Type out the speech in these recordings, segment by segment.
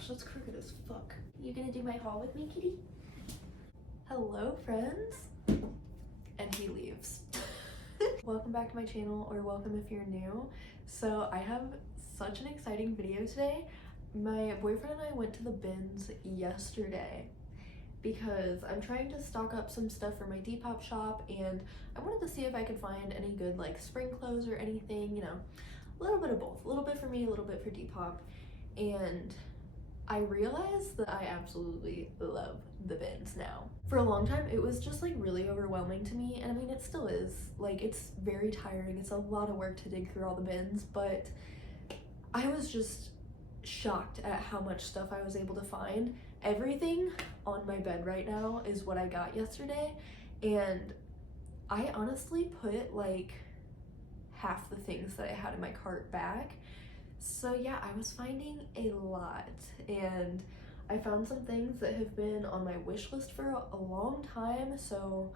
gosh, that's crooked as fuck. You gonna do my haul with me, kitty? Hello, friends. And he leaves. Welcome back to my channel, or welcome if you're new. So I have such an exciting video today. My boyfriend and I went to the bins yesterday because I'm trying to stock up some stuff for my Depop shop, and I wanted to see if I could find any good like spring clothes or anything, you know, a little bit of both. A little bit for me, a little bit for Depop. And I realized that I absolutely love the bins now. For a long time, it was just like really overwhelming to me, and I mean, it still is. Like, it's very tiring. It's a lot of work to dig through all the bins, but I was just shocked at how much stuff I was able to find. Everything on my bed right now is what I got yesterday, and I honestly put like half the things that I had in my cart back. So yeah, I was finding a lot, and I found some things that have been on my wish list for a long time, so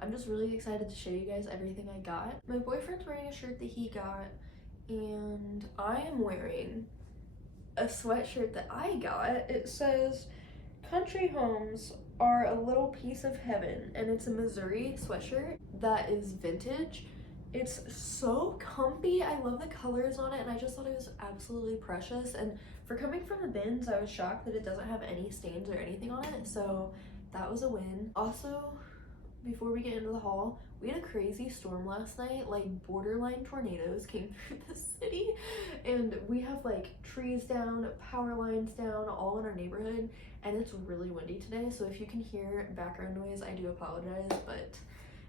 I'm just really excited to show you guys everything I got. My boyfriend's wearing a shirt that he got, and I am wearing a sweatshirt that I got. It says, "Country homes are a little piece of heaven," and it's a Missouri sweatshirt that is vintage. It's so comfy. I love the colors on it, and I just thought it was absolutely precious. And for coming from the bins, I was shocked that it doesn't have any stains or anything on it, so that was a win. Also, before we get into the haul, we had a crazy storm last night. Like, borderline tornadoes came through the city, and we have like trees down, power lines down, all in our neighborhood, and it's really windy today, so if you can hear background noise, I do apologize. But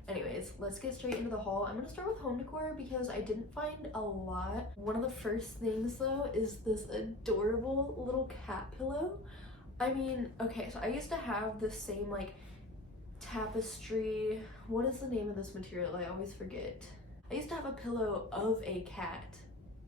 anyways, let's get straight into the haul. I'm gonna start with home decor because I didn't find a lot. One of the first things though is this adorable little cat pillow. I mean, okay, so I used to have this same like tapestry, what is the name of this material? I always forget. I used to have a pillow of a cat,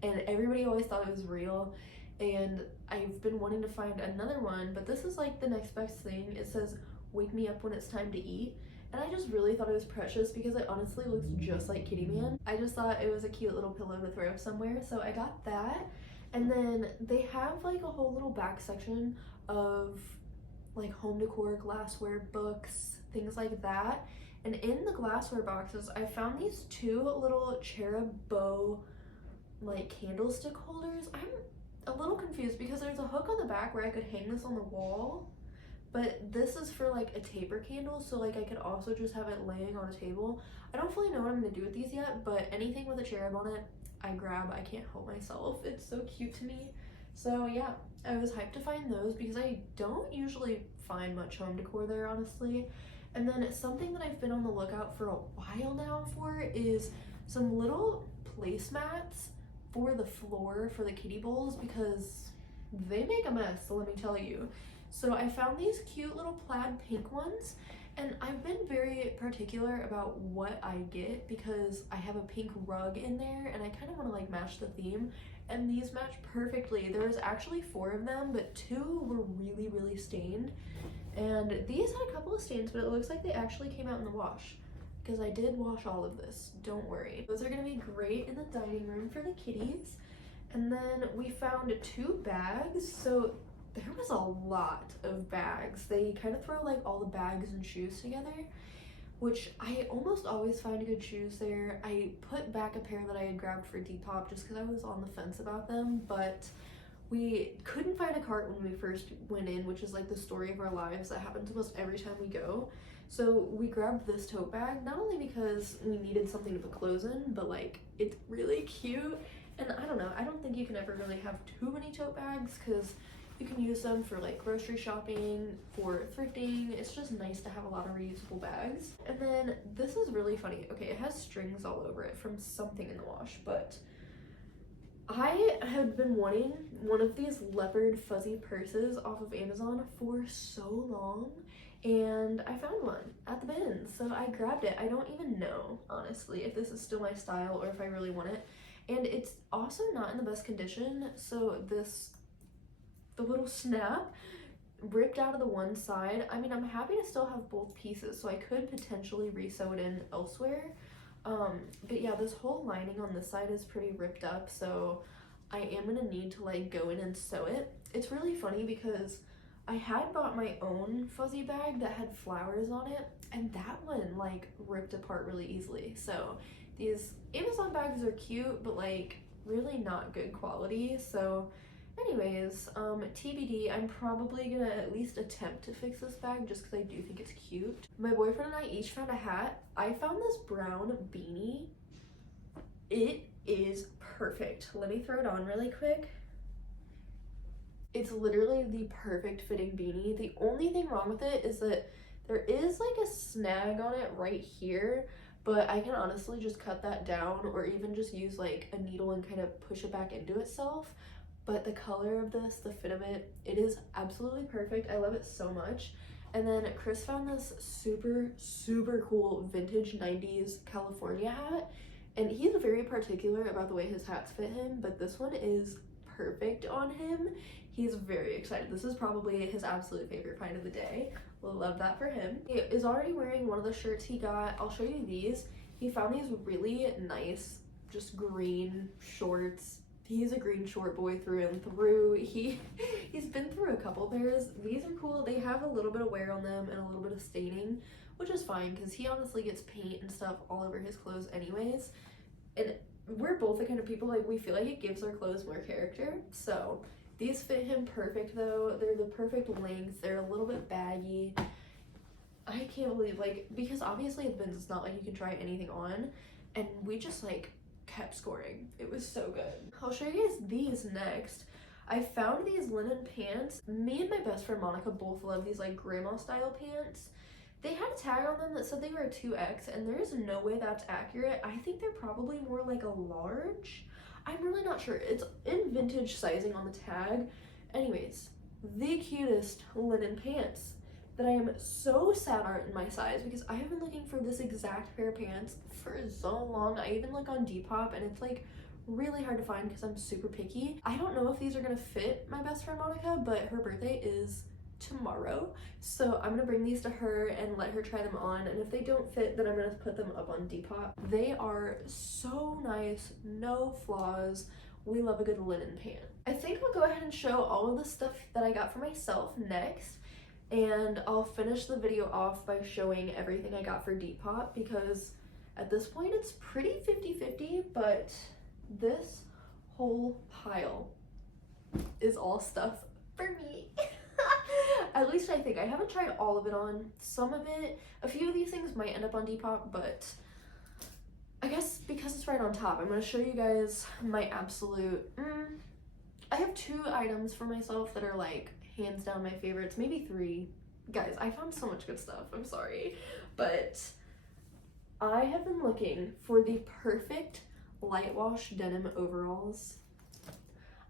and everybody always thought it was real, and I've been wanting to find another one, but this is like the next best thing. It says, "Wake me up when it's time to eat." And I just really thought it was precious because it honestly looks just like Kitty Man. I just thought it was a cute little pillow to throw somewhere, so I got that. And then they have like a whole little back section of like home decor, glassware, books, things like that. And in the glassware boxes, I found these two little cherub bow like candlestick holders. I'm a little confused because there's a hook on the back where I could hang this on the wall, but this is for like a taper candle, so like I could also just have it laying on a table. I don't fully know what I'm gonna do with these yet, but anything with a cherub on it, I grab. I can't help myself. It's so cute to me. So yeah, I was hyped to find those because I don't usually find much home decor there, honestly. And then something that I've been on the lookout for a while now for is some little placemats for the floor for the kiddie bowls because they make a mess, so let me tell you. So I found these cute little plaid pink ones, and I've been very particular about what I get because I have a pink rug in there and I kind of want to like match the theme, and these match perfectly. There was actually 4 of them, but 2 were really stained, and these had a couple of stains, but it looks like they actually came out in the wash because I did wash all of this, don't worry. Those are gonna be great in the dining room for the kitties. And then we found 2 bags. So there was a lot of bags. They kind of throw like all the bags and shoes together, which I almost always find good shoes there. I put back a pair that I had grabbed for Depop just because I was on the fence about them, but we couldn't find a cart when we first went in, which is like the story of our lives. That happens almost every time we go. So we grabbed this tote bag, not only because we needed something to put clothes in, but like it's really cute. And I don't know, I don't think you can ever really have too many tote bags because you can use them for like grocery shopping, for thrifting. It's just nice to have a lot of reusable bags. And then this is really funny. Okay, it has strings all over it from something in the wash, but I had been wanting one of these leopard fuzzy purses off of Amazon for so long, and I found one at the bin, so I grabbed it. I don't even know, honestly, if this is still my style or if I really want it. And it's also not in the best condition, so the little snap ripped out of the one side. I mean, I'm happy to still have both pieces, so I could potentially resew it in elsewhere. But yeah, this whole lining on this side is pretty ripped up, so I am gonna need to like go in and sew it. It's really funny because I had bought my own fuzzy bag that had flowers on it, and that one like ripped apart really easily. So these Amazon bags are cute, but like really not good quality. So anyways, TBD, I'm probably gonna at least attempt to fix this bag just because I do think it's cute. My boyfriend and I each found a hat. I found this brown beanie. It is perfect. Let me throw it on really quick. It's literally the perfect fitting beanie. The only thing wrong with it is that there is like a snag on it right here, but I can honestly just cut that down or even just use like a needle and kind of push it back into itself. But the color of this, the fit of it, it is absolutely perfect. I love it so much. And then Chris found this super cool vintage 90s California hat, and he's very particular about the way his hats fit him, but this one is perfect on him. He's very excited. This is probably his absolute favorite find of the day. We'll love that for him. He is already wearing one of the shirts he got. I'll show you these. He found these really nice, just green shorts. He's a green short boy through and through. He's been through a couple pairs. These are cool. They have a little bit of wear on them and a little bit of staining, which is fine because he honestly gets paint and stuff all over his clothes anyways. And we're both the kind of people, like, we feel like it gives our clothes more character. So these fit him perfect though. They're the perfect length. They're a little bit baggy. I can't believe, like, because obviously at Vince it's not like you can try anything on, and we just like kept scoring. It was so good. I'll show you guys these next. I found these linen pants. Me and my best friend Monica both love these like grandma style pants. They had a tag on them that said they were a 2X, and there is no way that's accurate. I think they're probably more like a large. I'm really not sure. It's in vintage sizing on the tag. Anyways, the cutest linen pants that I am so sad aren't in my size, because I have been looking for this exact pair of pants for so long. I even look on Depop and it's like really hard to find because I'm super picky. I don't know if these are gonna fit my best friend Monica, but her birthday is tomorrow, so I'm gonna bring these to her and let her try them on, and if they don't fit, then I'm gonna put them up on Depop. They are so nice, no flaws. We love a good linen pant. I think I'll go ahead and show all of the stuff that I got for myself next, and I'll finish the video off by showing everything I got for Depop, because at this point it's pretty 50-50, but this whole pile is all stuff for me. At least I think. I haven't tried all of it on. Some of it, a few of these things might end up on Depop, but I guess because it's right on top, I'm going to show you guys my absolute, I have 2 items for myself that are like hands down my favorites, maybe 3. Guys, I found so much good stuff, I'm sorry, but I have been looking for the perfect light wash denim overalls.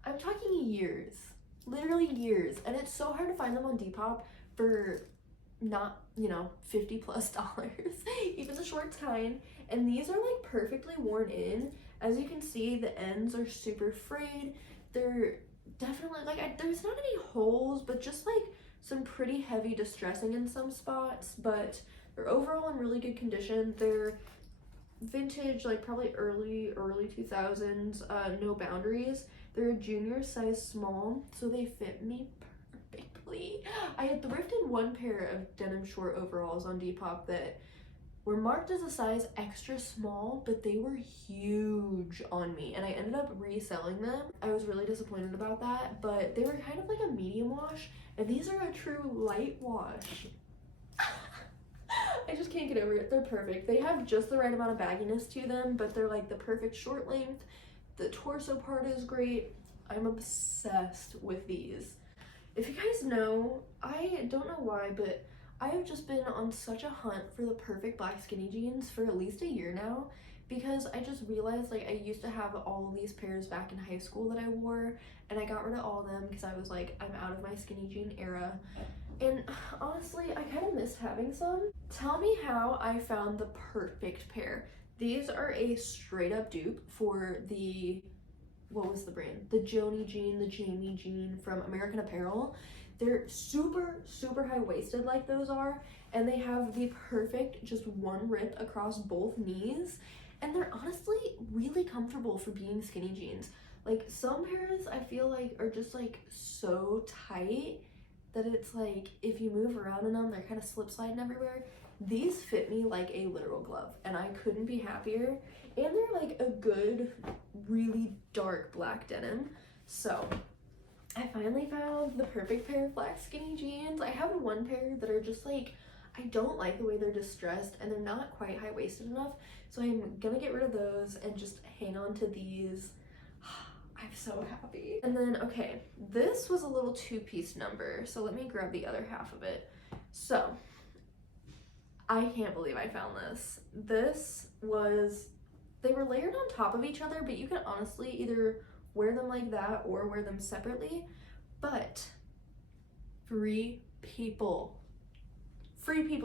I'm talking years, literally years, and it's so hard to find them on Depop for not, you know, $50+ even the shorts kind. And these are like perfectly worn in. As you can see, the ends are super frayed. They're definitely like, there's not any holes, but just like some pretty heavy distressing in some spots, but they're overall in really good condition. They're vintage, like probably early 2000s, no boundaries. They're a junior size small, so they fit me perfectly. I had thrifted one pair of denim short overalls on Depop that were marked as a size extra small, but they were huge on me, and I ended up reselling them. I was really disappointed about that, but they were kind of like a medium wash, and these are a true light wash. I just can't get over it. They're perfect. They have just the right amount of bagginess to them, but they're like the perfect short length. The torso part is great. I'm obsessed with these. If you guys know, I don't know why, but I have just been on such a hunt for the perfect black skinny jeans for at least a year now, because I just realized like I used to have all these pairs back in high school that I wore, and I got rid of all of them because I was like, I'm out of my skinny jean era. And honestly, I kind of missed having some. Tell me how I found the perfect pair. These are a straight up dupe for the, what was the brand? The Joni jean, the Jamie jean from American Apparel. They're super high-waisted like those are, and they have the perfect just one rip across both knees, and they're honestly really comfortable for being skinny jeans. Like some pairs I feel like are just like so tight that it's like if you move around in them, they're kind of slip sliding everywhere. These fit me like a literal glove, and I couldn't be happier. And they're like a good, really dark black denim. So I finally found the perfect pair of black skinny jeans. I have one pair that are just like, I don't like the way they're distressed and they're not quite high-waisted enough. So I'm gonna get rid of those and just hang on to these. I'm so happy. And then, okay, this was a little two-piece number. So let me grab the other half of it. So I can't believe I found this. They were layered on top of each other, but you could honestly either wear them like that or wear them separately. But free people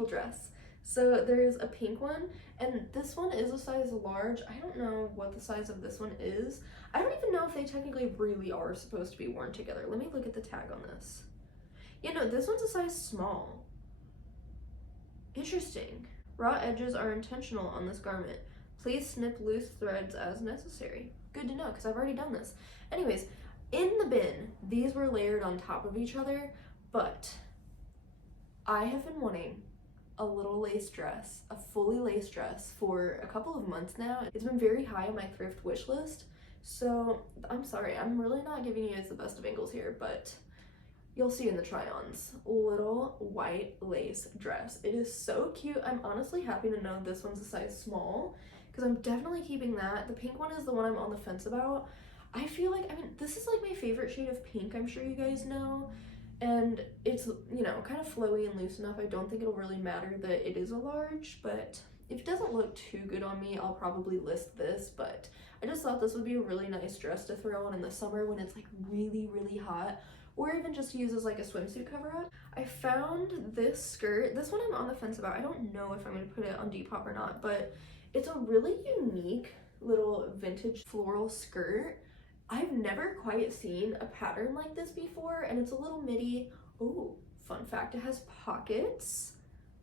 dress. So there's a pink one, and this one is a size large. I don't know what the size of this one is. I don't even know if they technically really are supposed to be worn together. Let me look at the tag on this. Yeah, no, this one's a size small. Interesting. Raw edges are intentional on this garment. Please snip loose threads as necessary. Good to know, because I've already done this. Anyways, in the bin, these were layered on top of each other, but I have been wanting a little lace dress, a fully lace dress, for a couple of months now. It's been very high on my thrift wish list, so I'm sorry, I'm really not giving you guys the best of angles here, but you'll see in the try-ons. Little white lace dress. It is so cute. I'm honestly happy to know this one's a size small, because I'm definitely keeping that. The pink one is the one I'm on the fence about. I feel like, I mean, this is like my favorite shade of pink, I'm sure you guys know. And it's, you know, kind of flowy and loose enough. I don't think it'll really matter that it is a large, but if it doesn't look too good on me, I'll probably list this. But I just thought this would be a really nice dress to throw on in the summer when it's like really, really hot, or even just use as like a swimsuit cover up. I found this skirt. This one I'm on the fence about. I don't know if I'm going to put it on Depop or not, but it's a really unique little vintage floral skirt. I've never quite seen a pattern like this before, and it's a little midi. Oh, fun fact, it has pockets.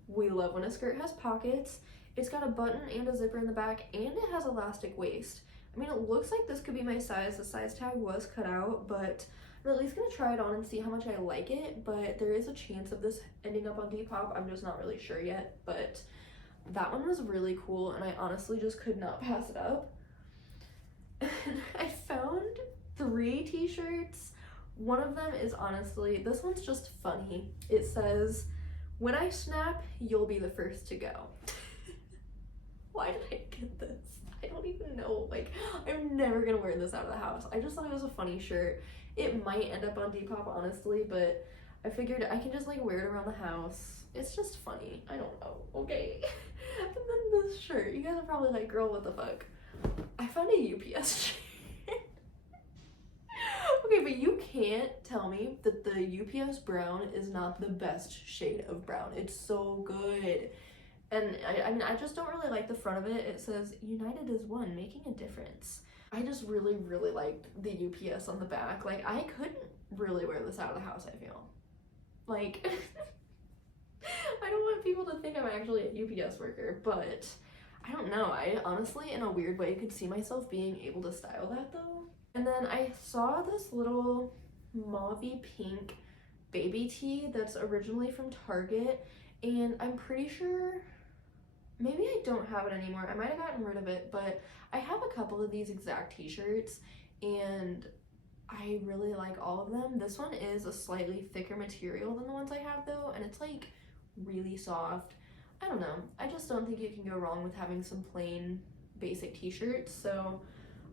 We love when a skirt has pockets. It's got a button and a zipper in the back, and it has elastic waist. I mean, it looks like this could be my size. The size tag was cut out, but I'm at least gonna try it on and see how much I like it, but there is a chance of this ending up on Depop. I'm just not really sure yet, but that one was really cool, and I honestly just could not pass it up. I found 3 t-shirts. One of them is honestly, this one's just funny. It says, "When I snap, you'll be the first to go." Why did I get this? I don't even know. Like, I'm never gonna wear this out of the house. I just thought it was a funny shirt. It might end up on Depop, honestly, but I figured I can just like wear it around the house. It's just funny. I don't know. Okay. And then this shirt. You guys are probably like, girl, what the fuck? I found a UPS shirt. Okay, but you can't tell me that the UPS brown is not the best shade of brown. It's so good. And I mean, I just don't really like the front of it. It says, "United as one, making a difference." I just really, really liked the UPS on the back. Like, I couldn't really wear this out of the house, I feel. Like, I don't want people to think I'm actually a UPS worker, but I don't know. I honestly, in a weird way, could see myself being able to style that though. And then I saw this little mauvey pink baby tee that's originally from Target, and I'm pretty sure, maybe I don't have it anymore. I might have gotten rid of it, but I have a couple of these exact t-shirts, and I really like all of them. This one is a slightly thicker material than the ones I have though, and it's like really soft. I don't know. I just don't think you can go wrong with having some plain basic t-shirts, so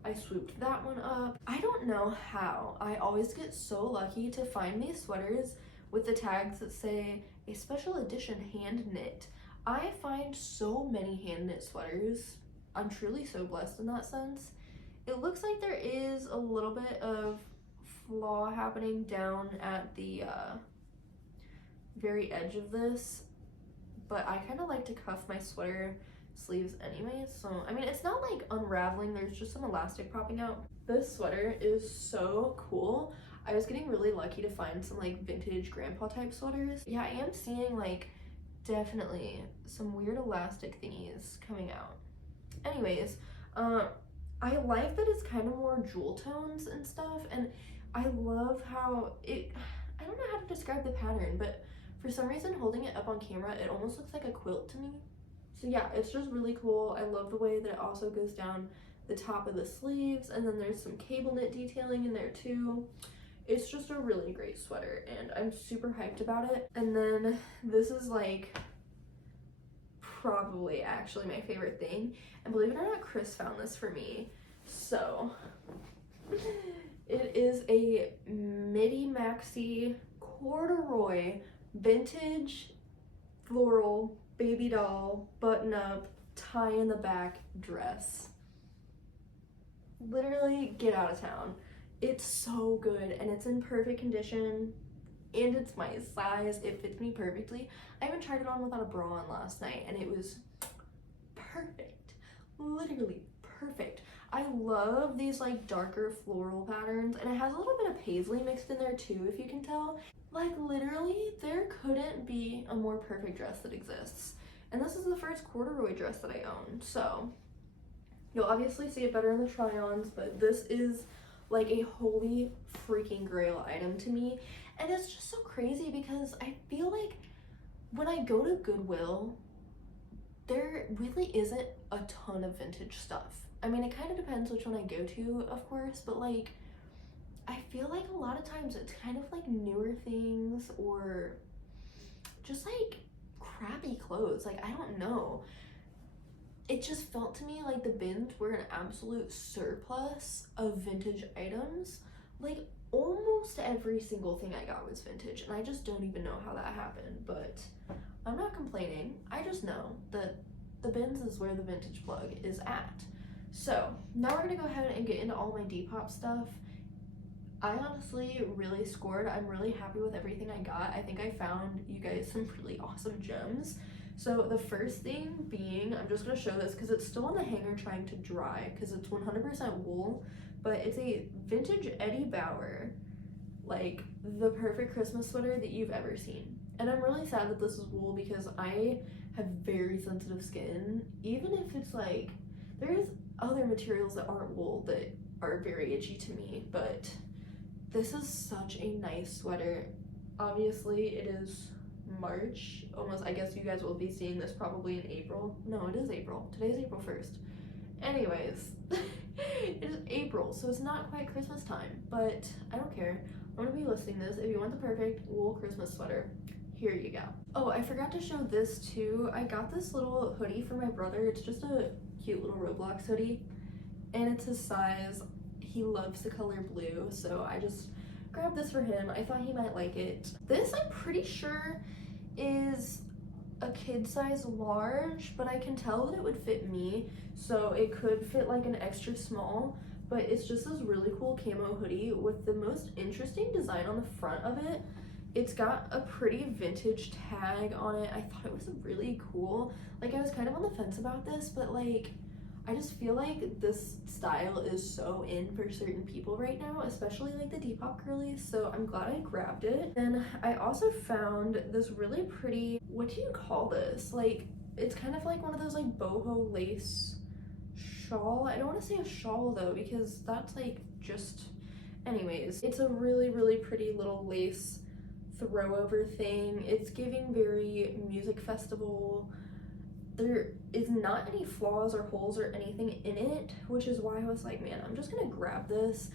I swooped that one up. I don't know how I always get so lucky to find these sweaters with the tags that say a special edition hand knit. I find so many hand knit sweaters. I'm truly so blessed in that sense. It looks like there is a little bit of flaw happening down at the very edge of this, but I kind of like to cuff my sweater sleeves anyway, so I mean, it's not like unraveling, there's just some elastic popping out. This sweater is so cool. I was getting really lucky to find some like vintage grandpa type sweaters. Yeah, I am seeing like definitely some weird elastic thingies coming out. Anyways, I like that it's kind of more jewel tones and stuff, and I love how I don't know how to describe the pattern, but for some reason holding it up on camera, it almost looks like a quilt to me. So yeah, it's just really cool. I love the way that it also goes down the top of the sleeves, and then there's some cable knit detailing in there too. It's just a really great sweater, and I'm super hyped about it. And then this is like probably actually my favorite thing, and believe it or not, Chris found this for me. So it is a midi maxi corduroy vintage floral baby doll button up tie in the back dress. Literally get out of town. It's so good, and it's in perfect condition, and it's my size. It fits me perfectly. I even tried it on without a bra on last night, and it was perfect. Literally perfect. I love these like darker floral patterns, and it has a little bit of paisley mixed in there too, if you can tell. Like literally, there couldn't be a more perfect dress that exists. And this is the first corduroy dress that I own, so you'll obviously see it better in the try-ons, but this is like a holy freaking grail item to me. And it's just so crazy because I feel like when I go to Goodwill, there really isn't a ton of vintage stuff. I mean, it kind of depends which one I go to, of course, but like I feel like a lot of times it's kind of like newer things or just like crappy clothes. Like, I don't know. It just felt to me like the bins were an absolute surplus of vintage items. Like, almost every single thing I got was vintage, and I just don't even know how that happened, but I'm not complaining. I just know that the bins is where the vintage plug is at. So now we're gonna go ahead and get into all my Depop stuff. I honestly really scored. I'm really happy with everything I got. I think I found you guys some really awesome gems. So the first thing being, I'm just gonna show this because it's still on the hanger trying to dry because it's 100% wool, but it's a vintage Eddie Bauer, like the perfect Christmas sweater that you've ever seen. And I'm really sad that this is wool because I have very sensitive skin. Even if it's like, there's other materials that aren't wool that are very itchy to me, but this is such a nice sweater. Obviously it is March, almost. I guess you guys will be seeing this probably in April. No, it is April. Today's April 1st. Anyways, it is April, so it's not quite Christmas time, but I don't care. I'm gonna be listing this. If you want the perfect wool Christmas sweater, here you go. Oh, I forgot to show this too. I got this little hoodie for my brother. It's just a cute little Roblox hoodie, and it's his size. He loves the color blue, so I just grabbed this for him. I thought he might like it. This, I'm pretty sure, is a kid size large, but I can tell that it would fit me, so it could fit like an extra small. But it's just this really cool camo hoodie with the most interesting design on the front of it. It's got a pretty vintage tag on it. I thought it was really cool. Like, I was kind of on the fence about this, but like I just feel like this style is so in for certain people right now, especially like the Depop girlies, so I'm glad I grabbed it. And I also found this really pretty, what do you call this? Like, it's kind of like one of those like boho lace shawl. I don't want to say a shawl though, because that's like just, anyways, it's a really, really pretty little lace throw-over thing. It's giving very music festival. There is not any flaws or holes or anything in it, which is why I was like, man, I'm just gonna grab this.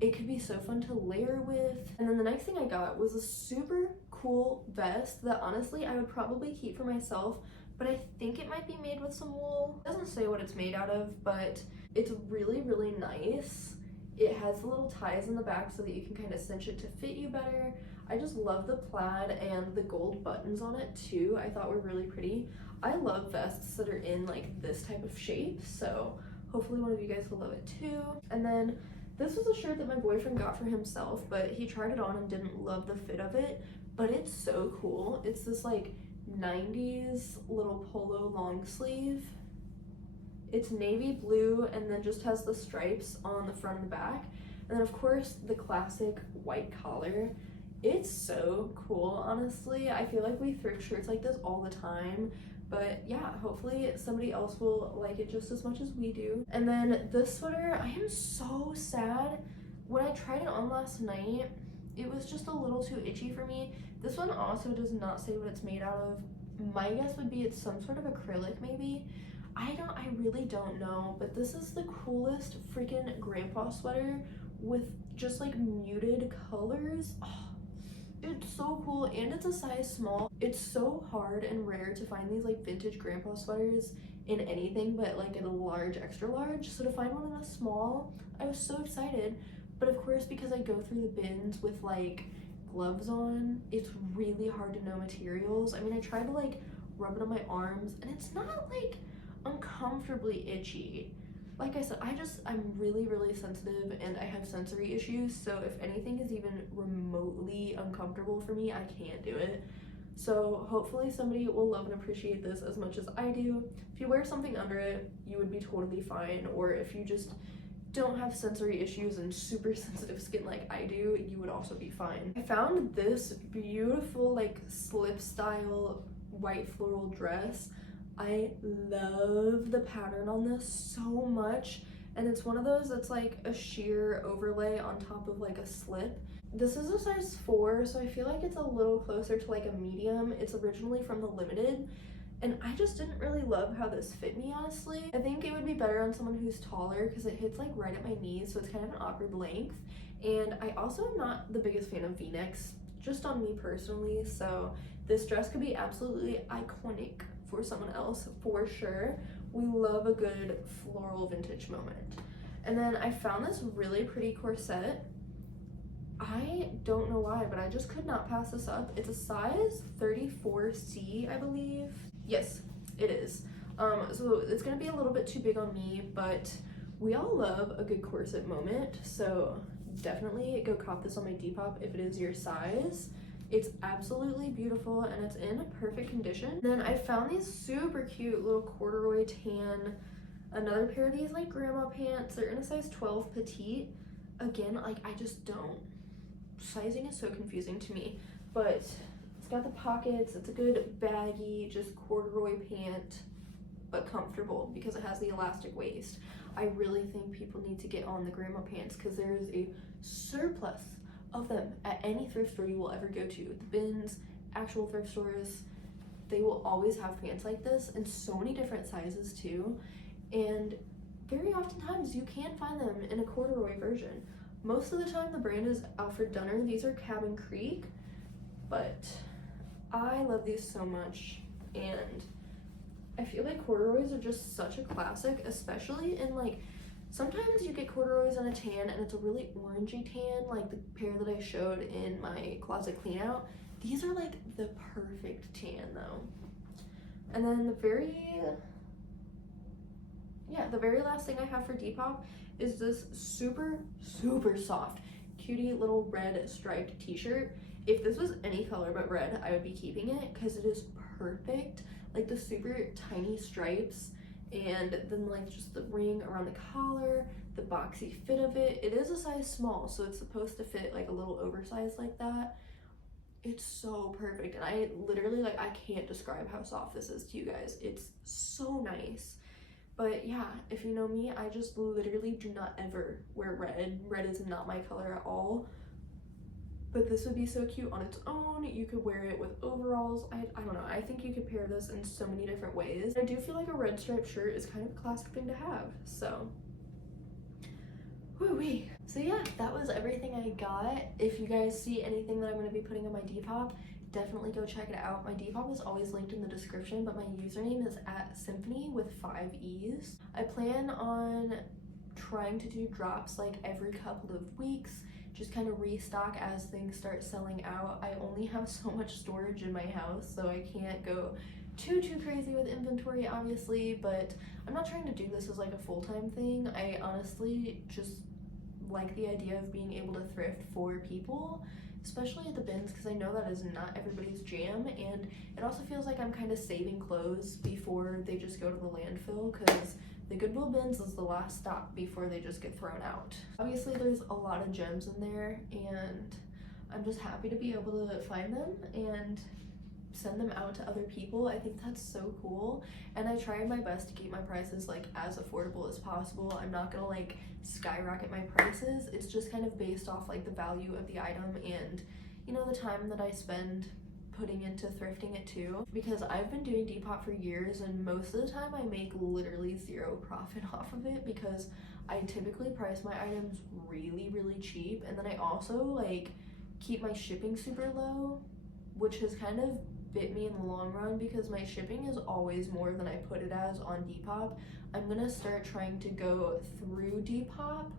It could be so fun to layer with. And then the next thing I got was a super cool vest that honestly I would probably keep for myself, but I think it might be made with some wool. It doesn't say what it's made out of, but it's really, really nice. It has the little ties in the back so that you can kind of cinch it to fit you better. I just love the plaid, and the gold buttons on it too, I thought were really pretty. I love vests that are in like this type of shape, so hopefully one of you guys will love it too. And then this was a shirt that my boyfriend got for himself, but he tried it on and didn't love the fit of it, but it's so cool. It's this like 90s little polo long sleeve. It's navy blue and then just has the stripes on the front and the back, and then of course the classic white collar. It's so cool, honestly. I feel like we thrift shirts like this all the time, But yeah, hopefully somebody else will like it just as much as we do. And then this sweater, I am so sad. When I tried it on last night, it was just a little too itchy for me. This one also does not say what it's made out of. My guess would be it's some sort of acrylic maybe. I really don't know, but this is the coolest freaking grandpa sweater with just like muted colors. Oh, it's so cool, and it's a size small. It's so hard and rare to find these like vintage grandpa sweaters in anything but like in a large, extra large. So to find one in a small, I was so excited. But of course, because I go through the bins with like gloves on, it's really hard to know materials. I mean, I try to like rub it on my arms, and it's not like uncomfortably itchy. Like I said, I'm really sensitive, and I have sensory issues, so if anything is even remotely uncomfortable for me, I can't do it. So hopefully somebody will love and appreciate this as much as I do. If you wear something under it, you would be totally fine, or if you just don't have sensory issues and super sensitive skin like I do, you would also be fine. I found this beautiful like slip style white floral dress. I love the pattern on this so much, and it's one of those that's like a sheer overlay on top of like a slip. This is a size 4, so I feel like it's a little closer to like a medium. It's originally from the Limited, and I just didn't really love how this fit me, honestly. I think it would be better on someone who's taller because it hits like right at my knees, so it's kind of an awkward length. And I also am not the biggest fan of v-necks, just on me personally, so this dress could be absolutely iconic for someone else for sure. We love a good floral vintage moment. And then I found this really pretty corset. I don't know why, but I just could not pass this up. It's a size 34C, I believe. Yes, it is. So it's gonna be a little bit too big on me, but we all love a good corset moment, so definitely go cop this on my Depop if it is your size. It's absolutely beautiful, and it's in perfect condition. Then I found these super cute little corduroy tan, another pair of these like grandma pants. They're in a size 12 petite. Again, like I just don't. Sizing is so confusing to me, but it's got the pockets. It's a good baggy, just corduroy pant, but comfortable because it has the elastic waist. I really think people need to get on the grandma pants because there is a surplus of them at any thrift store you will ever go to. The bins, actual thrift stores, they will always have pants like this in so many different sizes too, and very oftentimes you can find them in a corduroy version. Most of the time the brand is Alfred Dunner. These are Cabin Creek, but I love these so much, and I feel like corduroys are just such a classic, especially in like, sometimes you get corduroys on a tan and it's a really orangey tan, like the pair that I showed in my closet clean out. These are like the perfect tan though. And then the very last thing I have for Depop is this super soft, cutie little red striped t-shirt. If this was any color but red, I would be keeping it because it is perfect. Like the super tiny stripes, and then like just the ring around the collar, the boxy fit of it. It is a size small, so it's supposed to fit like a little oversized like that. It's so perfect, and I literally, like, I can't describe how soft this is to you guys. It's so nice. But yeah, if you know me, I just literally do not ever wear red. Red is not my color at all. But this would be so cute on its own. You could wear it with overalls. I don't know. I think you could pair this in so many different ways. I do feel like a red striped shirt is kind of a classic thing to have. So, woo-wee. So yeah, that was everything I got. If you guys see anything that I'm going to be putting on my Depop, definitely go check it out. My Depop is always linked in the description, but my username is @symphony with 5 E's. I plan on trying to do drops like every couple of weeks, just kind of restock as things start selling out. I only have so much storage in my house, so I can't go too crazy with inventory, obviously, but I'm not trying to do this as like a full-time thing. I honestly just like the idea of being able to thrift for people, especially at the bins, because I know that is not everybody's jam, and it also feels like I'm kind of saving clothes before they just go to the landfill, because the Goodwill bins is the last stop before they just get thrown out. Obviously there's a lot of gems in there, and I'm just happy to be able to find them and send them out to other people. I think that's so cool, and I try my best to keep my prices like as affordable as possible. I'm not gonna like skyrocket my prices. It's just kind of based off like the value of the item and, you know, the time that I spend putting into thrifting it too, because I've been doing Depop for years and most of the time I make literally zero profit off of it, because I typically price my items really cheap, and then I also like keep my shipping super low, which has kind of bit me in the long run because my shipping is always more than I put it as on Depop. I'm gonna start trying to go through Depop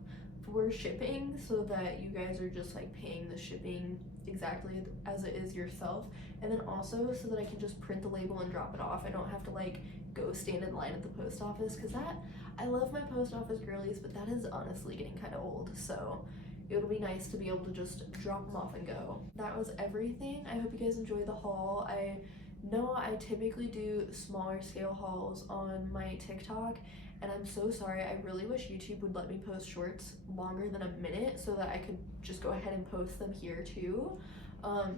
for shipping so that you guys are just like paying the shipping exactly as it is yourself, and then also so that I can just print the label and drop it off. I don't have to like go stand in line at the post office, because that, I love my post office girlies, but that is honestly getting kind of old, so it'll be nice to be able to just drop them off and go. That was everything. I hope you guys enjoyed the haul. I know I typically do smaller scale hauls on my TikTok, and I'm so sorry. I really wish YouTube would let me post shorts longer than a minute so that I could just go ahead and post them here too.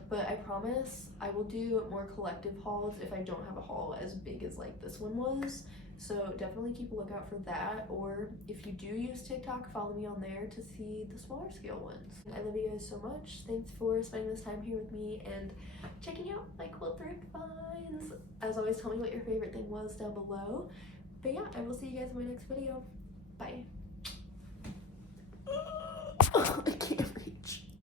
But I promise I will do more collective hauls if I don't have a haul as big as like this one was. So definitely keep a lookout for that, or if you do use TikTok, follow me on there to see the smaller scale ones. I love you guys so much. Thanks for spending this time here with me and checking out my cool thrift finds. As always, tell me what your favorite thing was down below. But yeah, I will see you guys in my next video. Bye. I can't.